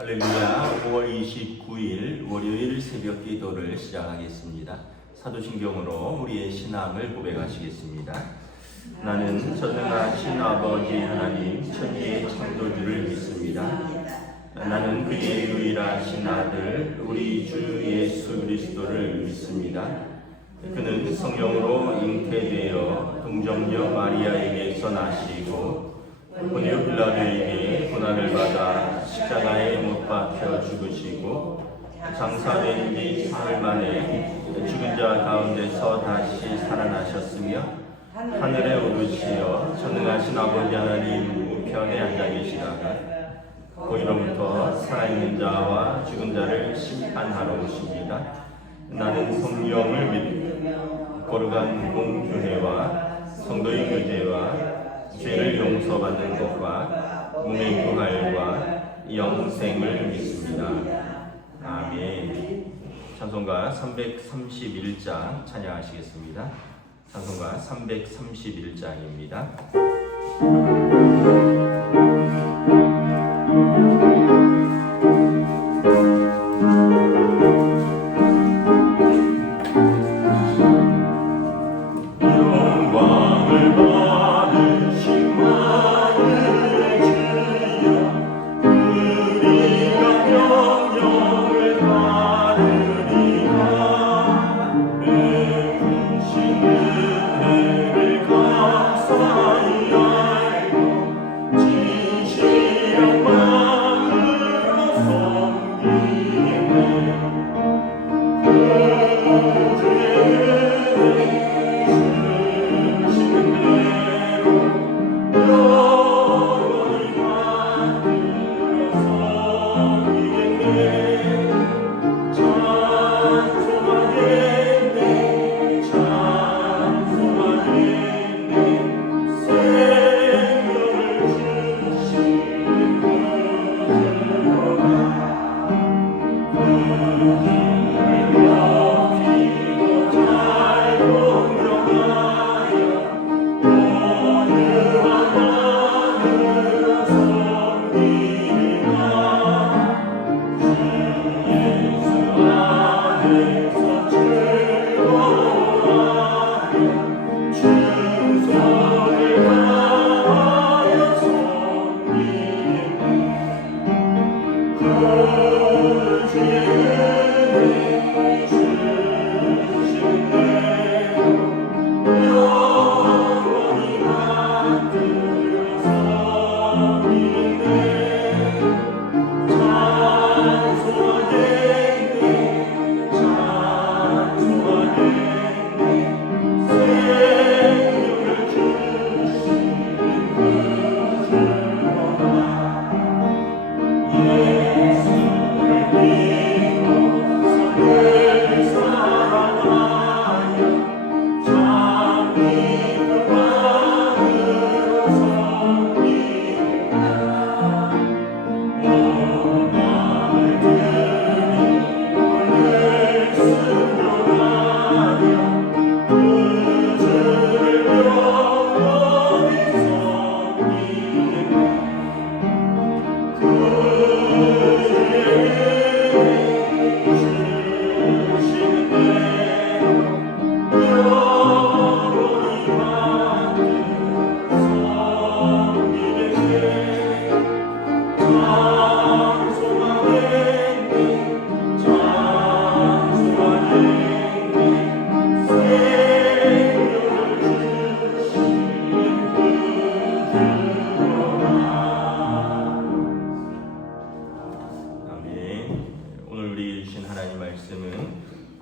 할렐루야. 5월 29일 월요일 새벽 기도를 시작하겠습니다. 사도신경으로 우리의 신앙을 고백하시겠습니다. 나는 전능하신 아버지 하나님 천지의 창조주를 믿습니다. 나는 그의 유일하신 아들 우리 주 예수 그리스도를 믿습니다. 그는 성령으로 잉태되어 동정녀 마리아에게서 나시고 본디오 빌라도에게 고난을 받아 십자가에 못 박혀 죽으시고 장사된 지 사흘 만에 죽은 자 가운데서 다시 살아나셨으며 하늘에 오르시어 전능하신 아버지 하나님 우편에 앉아 계시다가 거기로부터 살아있는 자와 죽은 자를 심판하러 오십니다. 나는 성령을 믿으며 거룩한 공교회와 성도의 교제와 죄를 용서받는 것과 몸의 부활과 영생을 믿습니다. 아멘. 찬송가 331장 찬양하시겠습니다. 찬송가 331장입니다.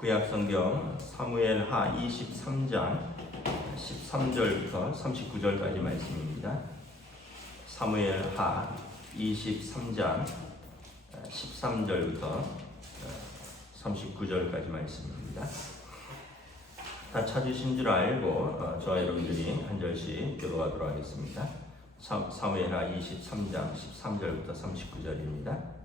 구약성경 사무엘하 23장 13절부터 39절까지 말씀입니다. 사무엘하 23장 13절부터 39절까지 말씀입니다. 다 찾으신 줄 알고 저와 여러분들이 한 절씩 교도하도록 하겠습니다. 사무엘하 23장 13절부터 39절입니다.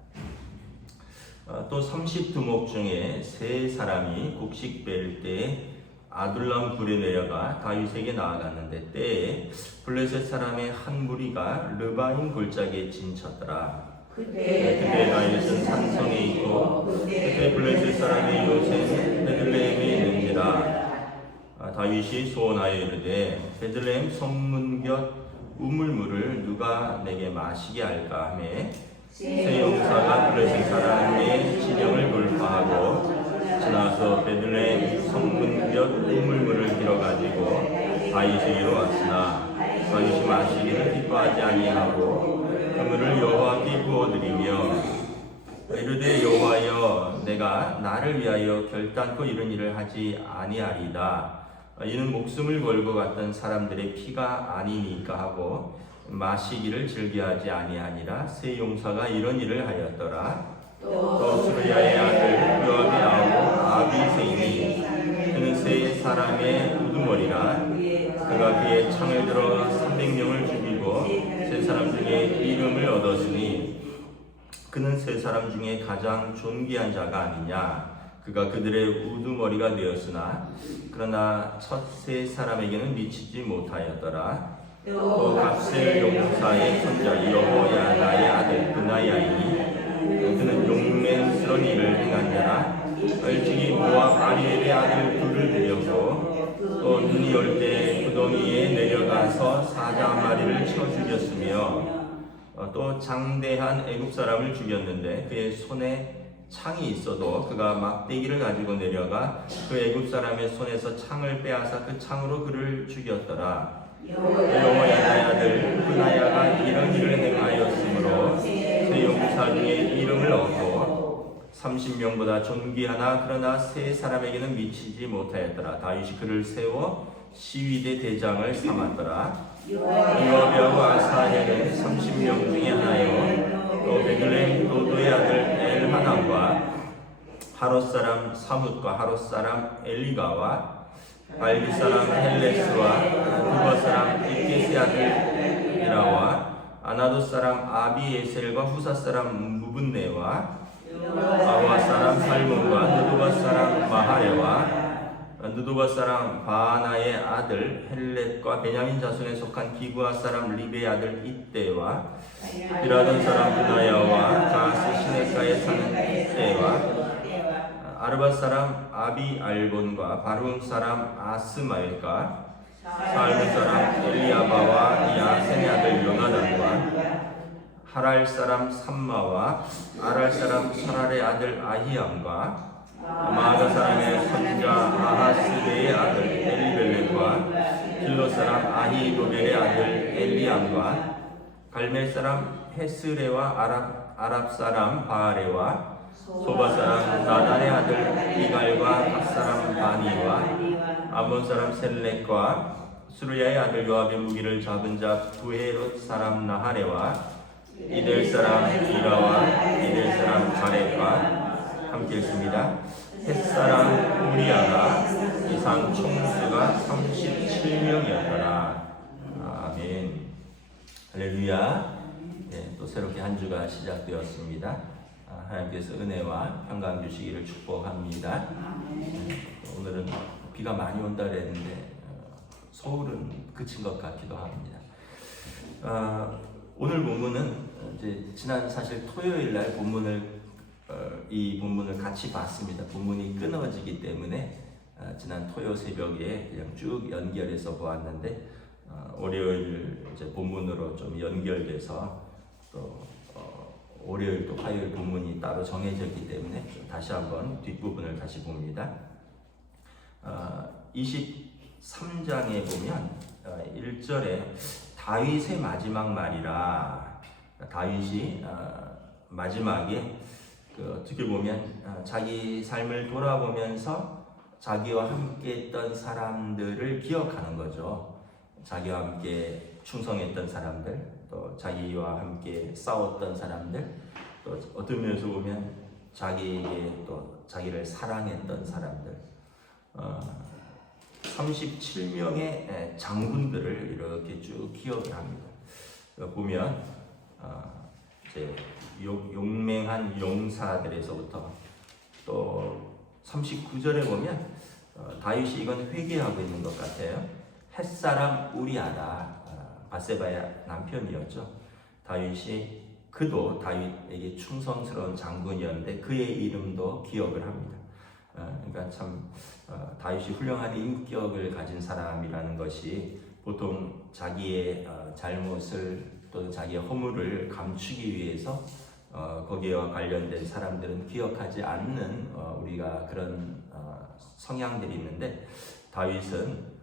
또 30두목 중에 세 사람이 곡식 뺄 때에 아둘람 굴에 내려가 다윗에게 나아갔는데 때에 블레셋 사람의 한 무리가 르바임 골짜기에 진쳤더라. 그때 다윗은 산성에 있고 그때 블레셋 사람의 요새는 베들레헴에 있는지라. 다윗이 소원하여 이르되 베들레헴 성문 곁 우물물을 누가 내게 마시게 할까 하매 새 용사가 블레셋 사람의 진영을 돌파하고 지나서 베들레헴 성문 곁 우물물을 길어가지고 다윗에게로 왔으나 다윗이 마시기를 기뻐하지 아니하고 그물을 여호와께 부어드리며 이르되 여호와여 내가 나를 위하여 결단코 이런 일을 하지 아니하리다. 이는 목숨을 걸고 갔던 사람들의 피가 아니니까 하고 마시기를 즐겨하지 아니하니라. 새 용사가 이런 일을 하였더라. 또 수르야의 아들 요압의 아우 아비새이니 그는 세 사람의 우두머리라. 그가 그의 창을 들어 300명을 죽이고 세 사람 중에 이름을 얻었으니 그는 세 사람 중에 가장 존귀한 자가 아니냐. 그가 그들의 우두머리가 되었으나 그러나 첫 세 사람에게는 미치지 못하였더라. 또 갑셀 용사의 손자 여호야다의 아들 브나야이니 그는 용맹스러운 일을 행한 자라. 일찍이 모압 아리엘의 아들 둘을 데렸고 또 눈이 올 때 구덩이에 내려가서 사자 한 마리를 쳐 죽였으며 또 장대한 애굽 사람을 죽였는데 그의 손에 창이 있어도 그가 막대기를 가지고 내려가 그 애굽 사람의 손에서 창을 빼앗아 그 창으로 그를 죽였더라. 여호야다의 아들 브나야가 이런 일을 행하였으므로 세 용사 중에 이름을 얻고 30명보다 존귀하나 그러나 세 사람에게는 미치지 못하였더라. 다윗이 그를 세워 시위대 대장을 삼았더라. 요압하고 아사헬은 30명 중에 하나요. 또 베들레헴 도도의 아들 엘하남과 하롯 사람 사뭇과 하롯 사람 엘리가와 발비 사람 헬레스와 두바 사람 이케스의 아들 이라와 아나돗 사람 아비에셀과 후사 사람 무분네와 아와 사람 살몬과 느도바 사람 마하레와 느도바 사람 바하나의 아들 헬렛과 베냐민 자손에 속한 기브아 사람 리베의 아들 이때와 비라돈 사람 브나야와 가스 시네가에 사는 이때와 아르바 사람 아비 알본과 바룬 사람 아스마엘과 살무 사람 엘리아바와 야센의 아들 요나단과 하랄 사람 삼마와 아랄 사람 사랄의 아들 아히암과 마아가 사람의 손자 아하스베의 아들 엘리벨렉과 길로 사람 아히도벨의 아들 엘리암과 갈멜 사람 헤스레와 아랍 사람 바아레와 소바 사람 나단의 아들 이갈과 갓 사람 바니와 암몬 사람 셀렉과 수르야의 아들 요압의 무기를 잡은 자 부헤롯 사람 나하레와 이델 사람 이라와 이델 사람 가렉과 함께 읽습니다. 햇사람 우리아가 이상 총수가 37명이었더라. 아멘. 할렐루야. 네, 또 새롭게 한 주가 시작되었습니다. 하나님께서 은혜와 평강 주시기를 축복합니다. 오늘은 비가 많이 온다 그랬는데 서울은 그친 것 같기도 합니다. 오늘 본문은 이제 지난 사실 토요일 날 이 본문을 같이 봤습니다. 본문이 끊어지기 때문에 지난 토요 새벽에 그냥 쭉 연결해서 보았는데 월요일 이제 본문으로 좀 연결돼서 또 월요일 또 화요일 본문이 따로 정해졌기 때문에 다시 한번 뒷부분을 다시 봅니다. 23장에 보면 1절에 다윗의 마지막 말이라. 다윗이 마지막에 어떻게 보면 자기 삶을 돌아보면서 자기와 함께 했던 사람들을 기억하는 거죠. 자기와 함께 충성했던 사람들, 또 자기와 함께 싸웠던 사람들, 또 어떤 면에서 보면 자기에게 또 자기를 사랑했던 사람들, 37명의 장군들을 이렇게 쭉 기억을 합니다. 보면 이제 용맹한 용사들에서부터 또 39절에 보면 다윗이 이건 회개하고 있는 것 같아요. 햇사람 우리아라, 바세바의 남편이었죠. 다윗이 그도 다윗에게 충성스러운 장군이었는데 그의 이름도 기억을 합니다. 그러니까 참 다윗이 훌륭한 인격을 가진 사람이라는 것이 보통 자기의 잘못을 또는 자기의 허물을 감추기 위해서 거기와 관련된 사람들은 기억하지 않는 우리가 그런 성향들이 있는데 다윗은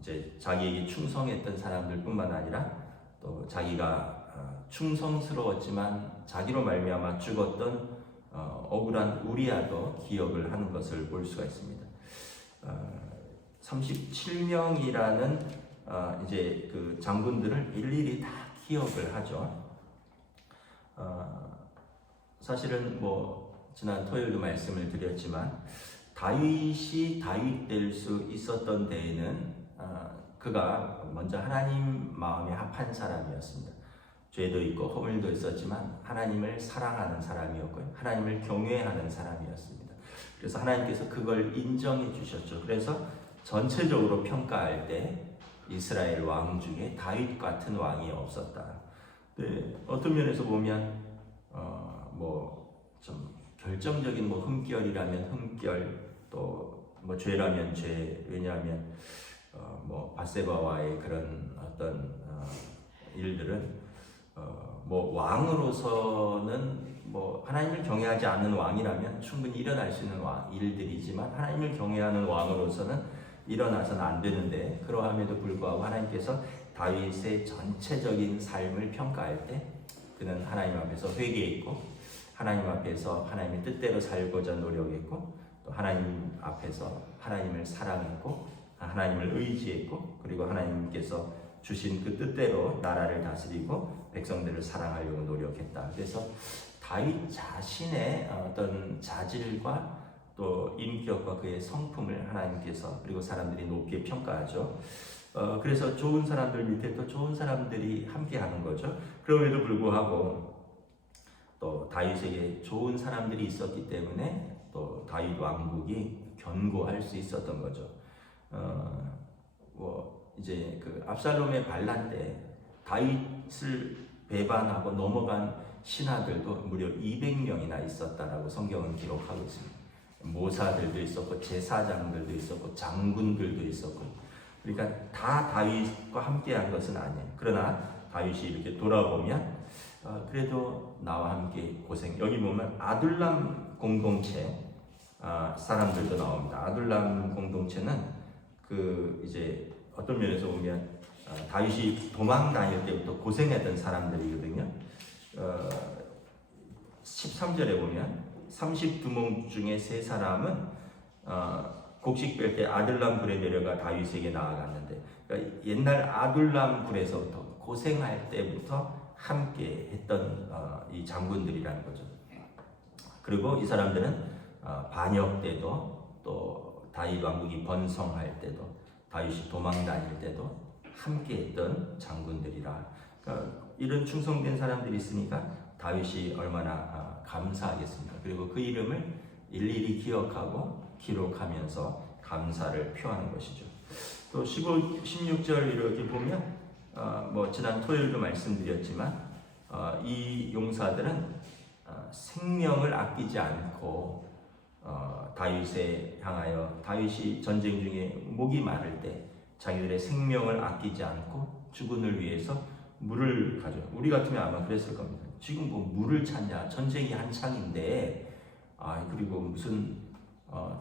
이제 자기에게 충성했던 사람들뿐만 아니라 또 자기가 충성스러웠지만 자기로 말미암아 죽었던 억울한 우리아도 기억을 하는 것을 볼 수가 있습니다. 37명이라는 이제 그 장군들을 일일이 다 기억을 하죠. 사실은 뭐 지난 토요일도 말씀을 드렸지만 다윗이 다윗 될 수 있었던 데에는 그가 먼저 하나님 마음에 합한 사람이었습니다. 죄도 있고 허물도 있었지만 하나님을 사랑하는 사람이었고요. 하나님을 경외하는 사람이었습니다. 그래서 하나님께서 그걸 인정해 주셨죠. 그래서 전체적으로 평가할 때 이스라엘 왕 중에 다윗 같은 왕이 없었다. 네, 어떤 면에서 보면 뭐 좀 결정적인 뭐 흠결이라면 흠결, 또 뭐 죄라면 죄. 왜냐하면 뭐 바세바와의 그런 어떤 일들은 뭐 왕으로서는 뭐 하나님을 경외하지 않는 왕이라면 충분히 일어날 수 있는 일들이지만 하나님을 경외하는 왕으로서는 일어나서는 안 되는데, 그러함에도 불구하고 하나님께서 다윗의 전체적인 삶을 평가할 때 그는 하나님 앞에서 회개했고 하나님 앞에서 하나님의 뜻대로 살고자 노력했고 또 하나님 앞에서 하나님을 사랑했고 하나님을 의지했고 그리고 하나님께서 주신 그 뜻대로 나라를 다스리고 백성들을 사랑하려고 노력했다. 그래서 다윗 자신의 어떤 자질과 또 인격과 그의 성품을 하나님께서 그리고 사람들이 높게 평가하죠. 그래서 좋은 사람들 밑에 또 좋은 사람들이 함께하는 거죠. 그럼에도 불구하고 또 다윗에게 좋은 사람들이 있었기 때문에 또 다윗 왕국이 견고할 수 있었던 거죠. 뭐 이제 그 압살롬의 반란 때 다윗을 배반하고 넘어간 신하들도 무려 200명이나 있었다라고 성경은 기록하고 있습니다. 모사들도 있었고 제사장들도 있었고 장군들도 있었고, 그러니까 다 다윗과 함께한 것은 아니에요. 그러나 다윗이 이렇게 돌아보면 그래도 나와 함께 고생. 여기 보면 아둘람 공동체 사람들도 나옵니다. 아둘람 공동체는 그 이제 어떤 면에서 보면 다윗이 도망 다닐 때부터 고생했던 사람들이거든요. 13절에 보면 32명 중에 3사람은 곡식 뺄 때 아둘람 굴에 내려가 다윗에게 나아갔는데, 그러니까 옛날 아둘람 굴에서부터 고생할 때부터 함께 했던 이 장군들이라는 거죠. 그리고 이 사람들은 반역 때도 또 다윗 왕국이 번성할 때도 다윗이 도망 다닐 때도 함께 했던 장군들이라. 그러니까 이런 충성된 사람들이 있으니까 다윗이 얼마나 감사하겠습니까? 그리고 그 이름을 일일이 기억하고 기록하면서 감사를 표하는 것이죠. 또 15, 16절 이렇게 보면 뭐 지난 토요일도 말씀드렸지만 이 용사들은 생명을 아끼지 않고 다윗에 향하여 다윗이 전쟁 중에 목이 마를 때 자기들의 생명을 아끼지 않고 주군을 위해서 물을 가져. 우리 같으면 아마 그랬을 겁니다. 지금 뭐 물을 찾냐? 전쟁이 한창인데 그리고 무슨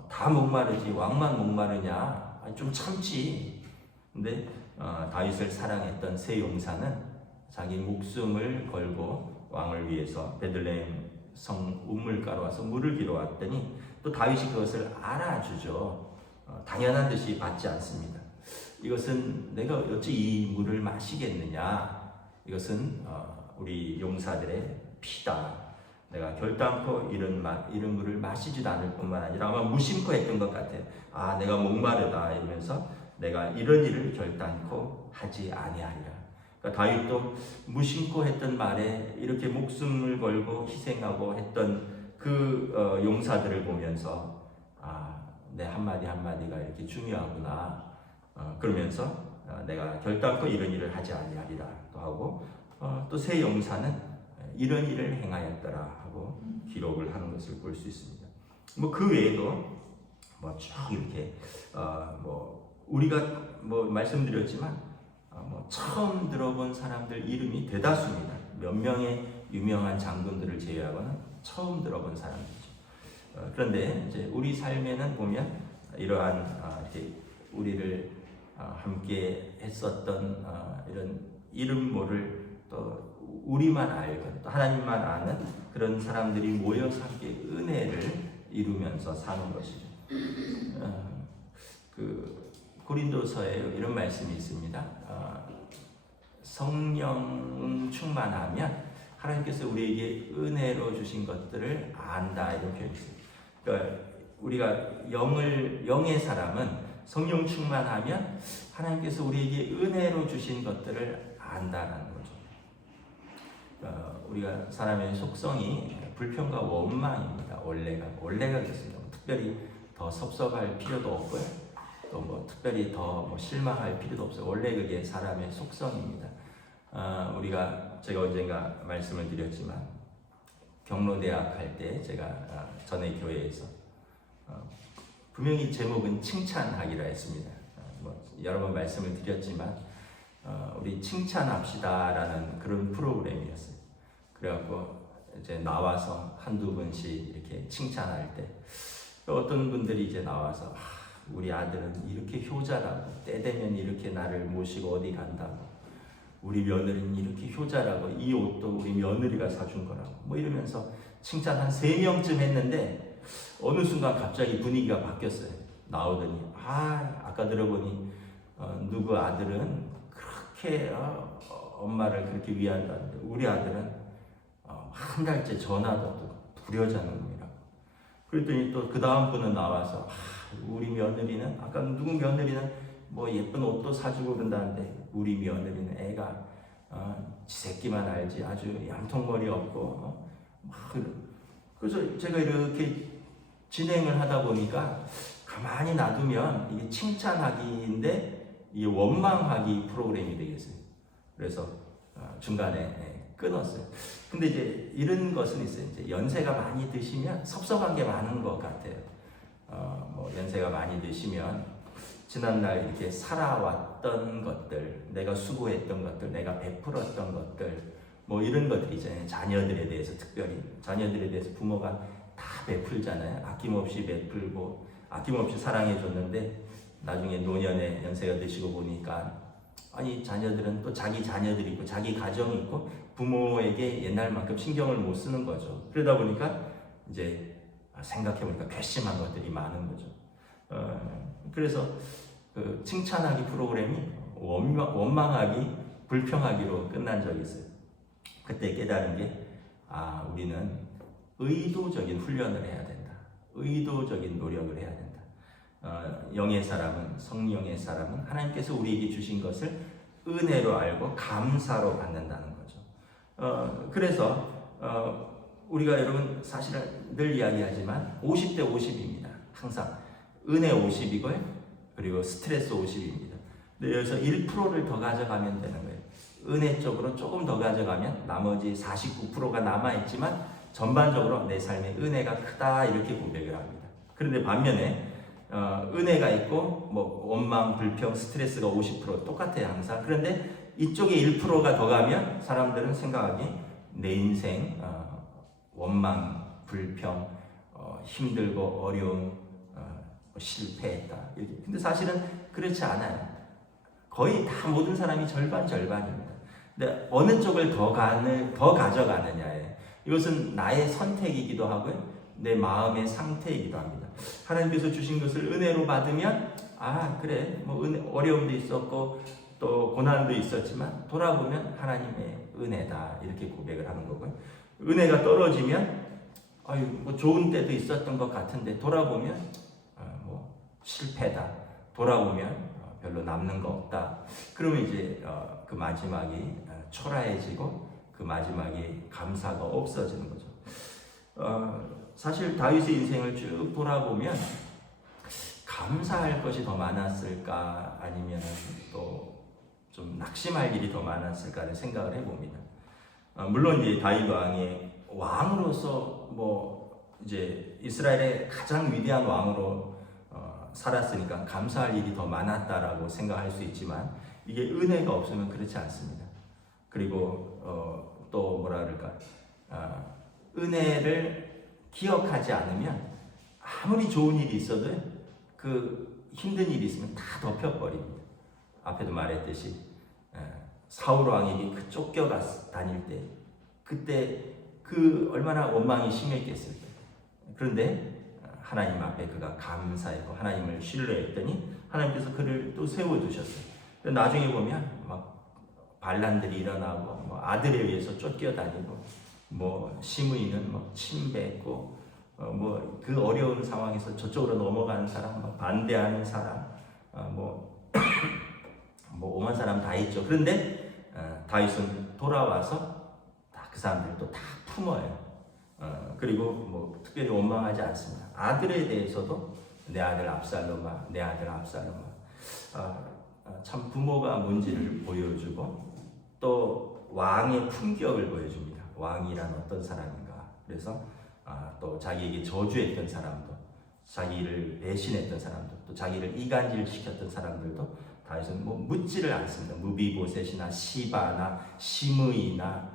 다 목마르지 왕만 목마르냐? 좀 참지. 근데 다윗을 사랑했던 세 용사는 자기 목숨을 걸고 왕을 위해서 베들레헴 성 우물가로 와서 물을 기러 왔더니 또 다윗이 그것을 알아주죠. 당연한 듯이 받지 않습니다. 이것은 내가 어찌 이 물을 마시겠느냐? 이것은 우리 용사들의 피다. 내가 결단코 이런 물을 마시지도 않을 뿐만 아니라 아마 무심코 했던 것 같아요. 내가 목마르다 이러면서 내가 이런 일을 결단코 하지 아니하리라. 그러니까 다윗도 무심코 했던 말에 이렇게 목숨을 걸고 희생하고 했던 그 용사들을 보면서 내 한마디 한마디가 이렇게 중요하구나. 그러면서 내가 결단코 이런 일을 하지 아니하리라 또 하고 또 세 용사는 이런 일을 행하였더라 하고 기록을 하는 것을 볼 수 있습니다. 뭐 그 외에도 뭐 쭉 이렇게 뭐 우리가 뭐 말씀드렸지만 뭐 처음 들어본 사람들 이름이 대다수입니다. 몇 명의 유명한 장군들을 제외하고는 처음 들어본 사람들이죠. 그런데 이제 우리 삶에는 보면 이러한 이렇게 우리를 함께 했었던 이런 이름 모를 또 우리만 알고 또 하나님만 아는 그런 사람들이 모여서 함께 은혜를 이루면서 사는 것이죠. 그 고린도서에 이런 말씀이 있습니다. 성령 충만하면 하나님께서 우리에게 은혜로 주신 것들을 안다 이런 표현이 있어요. 그러니까 우리가 영의 사람은 성령 충만하면 하나님께서 우리에게 은혜로 주신 것들을 안다라는 거죠. 우리가 사람의 속성이 불평과 원망입니다. 원래가 그렇습니다. 특별히 더 섭섭할 필요도 없고요. 또 뭐 특별히 더 뭐 실망할 필요도 없어요. 원래 그게 사람의 속성입니다. 제가 언젠가 말씀을 드렸지만 경로대학 할 때 제가 전에 교회에서 분명히 제목은 칭찬하기라 했습니다. 뭐 여러 번 말씀을 드렸지만 우리 칭찬합시다라는 그런 프로그램이었어요. 그래갖고 이제 나와서 한두 분씩 이렇게 칭찬할 때 어떤 분들이 이제 나와서 우리 아들은 이렇게 효자라고 때 되면 이렇게 나를 모시고 어디 간다고 우리 며느리는 이렇게 효자라고 이 옷도 우리 며느리가 사준 거라고 뭐 이러면서 칭찬 한 3명쯤 했는데 어느 순간 갑자기 분위기가 바뀌었어요. 나오더니 아까 들어보니 누구 아들은 그렇게 엄마를 그렇게 위한다는데 우리 아들은 한 달째 전화도 불여자는 놈이라고. 그랬더니 또 그 다음 분은 나와서 우리 며느리는 아까 누구 며느리는 뭐 예쁜 옷도 사주고 그런다는데 우리 며느리는 애가 지 새끼만 알지 아주 양통머리 없고 그래서 제가 이렇게 진행을 하다 보니까 가만히 놔두면 이게 칭찬하기인데 이게 원망하기 프로그램이 되겠어요. 그래서 중간에 끊었어요. 근데 이제 이런 것은 있어요. 이제 연세가 많이 드시면 섭섭한 게 많은 것 같아요. 뭐 연세가 많이 드시면 지난날 이렇게 살아왔던 것들, 내가 수고했던 것들, 내가 베풀었던 것들, 뭐 이런 것들이 있잖아요. 자녀들에 대해서 특별히 자녀들에 대해서 부모가 다 베풀잖아요. 아낌없이 베풀고 아낌없이 사랑해줬는데 나중에 노년에 연세가 드시고 보니까 아니 자녀들은 또 자기 자녀들이 있고 자기 가정이 있고 부모에게 옛날만큼 신경을 못 쓰는 거죠. 그러다 보니까 이제 생각해보니까 괘씸한 것들이 많은 거죠. 그래서 그 칭찬하기 프로그램이 원망하기, 불평하기로 끝난 적이 있어요. 그때 깨달은 게 우리는 의도적인 훈련을 해야 된다. 의도적인 노력을 해야 된다. 영의 사람은 성령의 사람은 하나님께서 우리에게 주신 것을 은혜로 알고 감사로 받는다는 거죠. 그래서 우리가 여러분 사실은 늘 이야기하지만 50대 50입니다. 항상 은혜 50이고요. 그리고 스트레스 50입니다. 근데 여기서 1%를 더 가져가면 되는 거예요. 은혜 쪽으로 조금 더 가져가면 나머지 49%가 남아있지만 전반적으로 내 삶에 은혜가 크다 이렇게 고백을 합니다. 그런데 반면에 은혜가 있고 뭐 원망, 불평, 스트레스가 50% 똑같아요 항상. 그런데 이쪽에 1%가 더 가면 사람들은 생각하기 내 인생 원망, 불평, 힘들고 어려움, 실패했다 이렇게. 근데 사실은 그렇지 않아요. 거의 다 모든 사람이 절반입니다. 근데 어느 쪽을 더 가져가느냐에 이것은 나의 선택이기도 하고요. 내 마음의 상태이기도 합니다. 하나님께서 주신 것을 은혜로 받으면 그래 뭐 어려움도 있었고 또 고난도 있었지만 돌아보면 하나님의 은혜다 이렇게 고백을 하는 거고요. 은혜가 떨어지면 뭐 좋은 때도 있었던 것 같은데 돌아보면 뭐 실패다. 돌아보면 별로 남는 거 없다. 그러면 이제 그 마지막이 초라해지고 그 마지막에 감사가 없어지는 거죠. 사실 다윗의 인생을 쭉 돌아보면 감사할 것이 더 많았을까 아니면 또 좀 낙심할 일이 더 많았을까를 생각을 해봅니다. 물론 이제 다윗 왕이 왕으로서 뭐 이제 이스라엘의 가장 위대한 왕으로 살았으니까 감사할 일이 더 많았다라고 생각할 수 있지만 이게 은혜가 없으면 그렇지 않습니다. 그리고 또 뭐라 그럴까, 은혜를 기억하지 않으면 아무리 좋은 일이 있어도 그 힘든 일이 있으면 다 덮여버립니다. 앞에도 말했듯이 사울 왕에게 그 쫓겨가 다닐 때 그때 그 얼마나 원망이 심했겠을까. 그런데 하나님 앞에 그가 감사했고 하나님을 신뢰했더니 하나님께서 그를 또 세워두셨어요. 나중에 보면 막 반란들이 일어나고 뭐 아들에 의해서 쫓겨다니고 뭐 시므이는 뭐 침뱉고 뭐 그 어려운 상황에서 저쪽으로 넘어가는 사람, 뭐 반대하는 사람, 뭐 오만 사람 다 있죠. 그런데 다윗은 돌아와서 그 사람들도 다 품어요. 그리고 뭐 특별히 원망하지 않습니다. 아들에 대해서도 내 아들 압살롬아, 내 아들 압살롬아. 참 부모가 뭔지를 보여주고 또 왕의 품격을 보여줍니다. 왕이란 어떤 사람인가. 그래서 또 자기에게 저주했던 사람도, 자기를 배신했던 사람도, 또 자기를 이간질 시켰던 사람들도 다윗은 뭐 묻지를 않습니다. 무비보셋이나 시바나 시므이나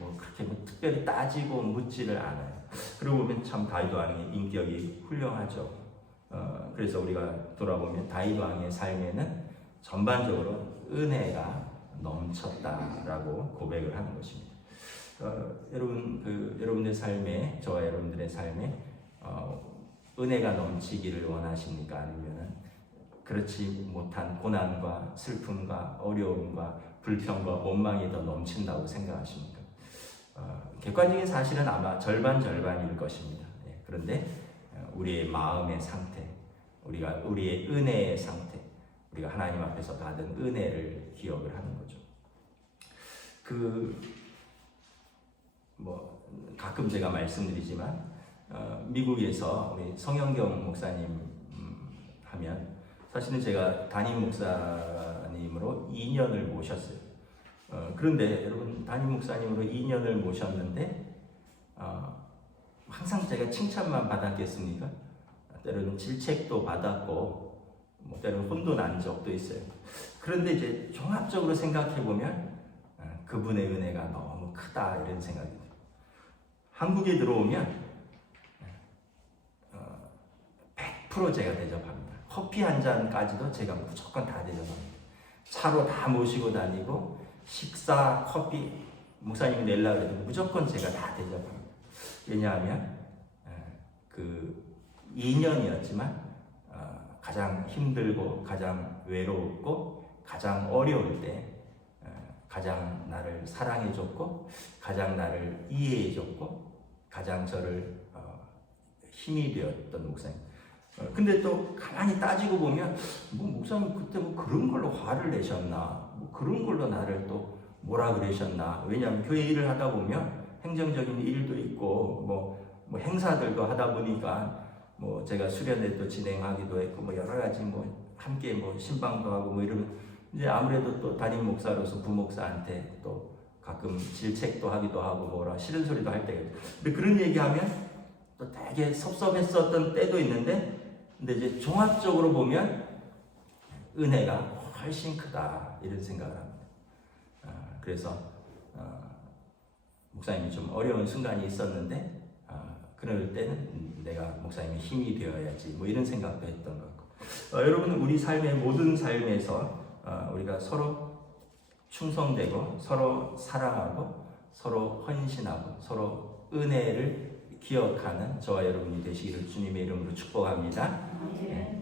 뭐 그렇게 뭐 특별히 따지고 묻지를 않아요. 그러고 보면 참 다윗 왕의 인격이 훌륭하죠. 그래서 우리가 돌아보면 다윗 왕의 삶에는 전반적으로 은혜가 넘쳤다라고 고백을 하는 것입니다. 여러분들 삶에, 저와 여러분들의 삶에 은혜가 넘치기를 원하십니까? 아니면은 그렇지 못한 고난과 슬픔과 어려움과 불평과 원망이 더 넘친다고 생각하십니까? 객관적인 사실은 아마 절반일 것입니다. 그런데 우리의 마음의 상태, 우리의 은혜의 상태, 우리가 하나님 앞에서 받은 은혜를 기억을 하는 거죠. 가끔 제가 말씀드리지만 미국에서 우리 성영경 목사님 하면 사실은 제가 담임 목사님으로 2년을 모셨어요. 그런데 여러분 담임 목사님으로 2년을 모셨는데 항상 제가 칭찬만 받았겠습니까? 때로는 질책도 받았고 때로는 혼도 난 적도 있어요. 그런데 이제 종합적으로 생각해 보면 그분의 은혜가 너무 크다 이런 생각이 들어요. 한국에 들어오면 100% 제가 대접합니다. 커피 한 잔까지도 제가 무조건 다 대접합니다. 차로 다 모시고 다니고 식사, 커피 목사님이 내려고 해도 무조건 제가 다 대접합니다. 왜냐하면 그 2년이었지만 가장 힘들고 가장 외롭고 가장 어려울 때 가장 나를 사랑해줬고 가장 나를 이해해줬고 가장 저를 힘이 되었던 목사님. 근데 또 가만히 따지고 보면 목사님 그때 그런 걸로 화를 내셨나, 그런 걸로 나를 또 뭐라 그러셨나. 왜냐하면 교회 일을 하다 보면 행정적인 일도 있고 뭐 행사들도 하다 보니까 제가 수련회 또 진행하기도 했고 여러 가지 함께 신방도 하고 이러면 이제 아무래도 또 담임 목사로서 부목사한테 또 가끔 질책도 하기도 하고 뭐라 싫은 소리도 할 때가 있어요. 근데 그런 얘기하면 또 되게 섭섭했었던 때도 있는데 근데 이제 종합적으로 보면 은혜가 훨씬 크다 이런 생각을 합니다. 그래서 목사님이 좀 어려운 순간이 있었는데 그럴 때는 내가 목사님의 힘이 되어야지 이런 생각도 했던 것 같고 여러분은 우리 삶의 모든 삶에서 우리가 서로 충성되고 서로 사랑하고 서로 헌신하고 서로 은혜를 기억하는 저와 여러분이 되시기를 주님의 이름으로 축복합니다.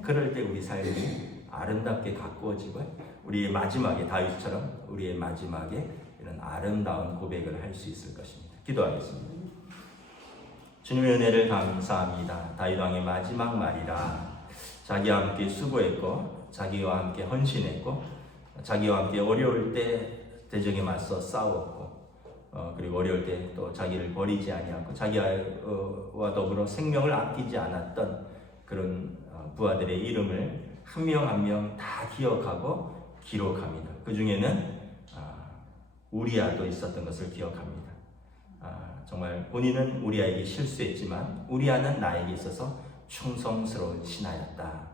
그럴 때 우리 삶이 아름답게 가꾸어지고 우리의 마지막에 다윗처럼 우리의 마지막에 이런 아름다운 고백을 할 수 있을 것입니다. 기도하겠습니다. 주님의 은혜를 감사합니다. 다윗 왕의 마지막 말이라 자기와 함께 수고했고 자기와 함께 헌신했고 자기와 함께 어려울 때 대적에 맞서 싸웠고 그리고 어려울 때 또 자기를 버리지 아니하고 자기와 더불어 생명을 아끼지 않았던 그런 부하들의 이름을 한 명 한 명 다 기억하고 기록합니다. 그 중에는 우리아도 있었던 것을 기억합니다. 정말 본인은 우리아에게 실수했지만 우리아는 나에게 있어서 충성스러운 신하였다.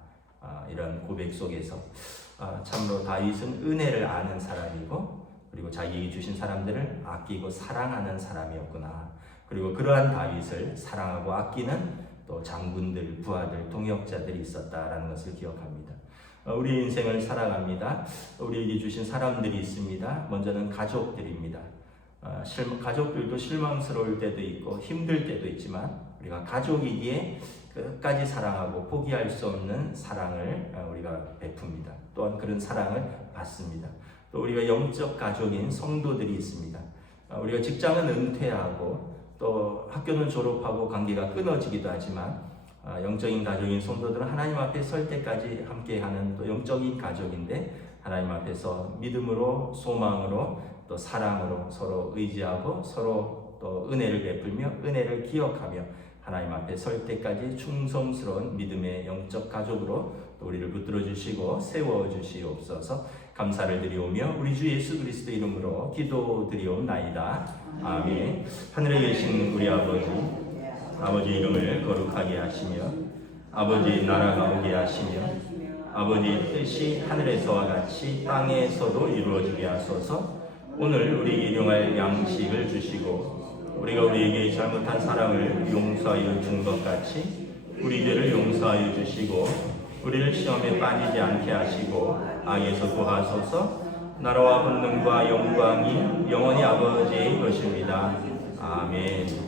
이런 고백 속에서 참으로 다윗은 은혜를 아는 사람이고 그리고 자기에게 주신 사람들을 아끼고 사랑하는 사람이었구나. 그리고 그러한 다윗을 사랑하고 아끼는 또 장군들, 부하들, 동역자들이 있었다라는 것을 기억합니다. 우리 인생을 살아갑니다. 우리에게 주신 사람들이 있습니다. 먼저는 가족들입니다. 가족들도 실망스러울 때도 있고 힘들 때도 있지만 우리가 가족이기에 끝까지 사랑하고 포기할 수 없는 사랑을 우리가 베풉니다. 또한 그런 사랑을 받습니다. 또 우리가 영적 가족인 성도들이 있습니다. 우리가 직장은 은퇴하고 또 학교는 졸업하고 관계가 끊어지기도 하지만 영적인 가족인 성도들은 하나님 앞에 설 때까지 함께하는 또 영적인 가족인데 하나님 앞에서 믿음으로 소망으로 또 사랑으로 서로 의지하고 서로 또 은혜를 베풀며 은혜를 기억하며 하나님 앞에 설 때까지 충성스러운 믿음의 영적 가족으로 또 우리를 붙들어 주시고 세워 주시옵소서. 감사를 드리오며 우리 주 예수 그리스도 이름으로 기도드리옵나이다. 아멘. 하늘에 계신 우리 아버지 이름을 거룩하게 하시며 아버지 나라가 오게 하시며 아버지 뜻이 하늘에서와 같이 땅에서도 이루어지게 하소서. 오늘 우리 일용할 양식을 주시고 우리가 우리에게 잘못한 사람을 용서하여 준 것 같이 우리 죄를 용서하여 주시고 우리를 시험에 빠지지 않게 하시고 악에서 구하소서. 나라와 권능과 영광이 영원히 아버지의 것입니다. 아멘.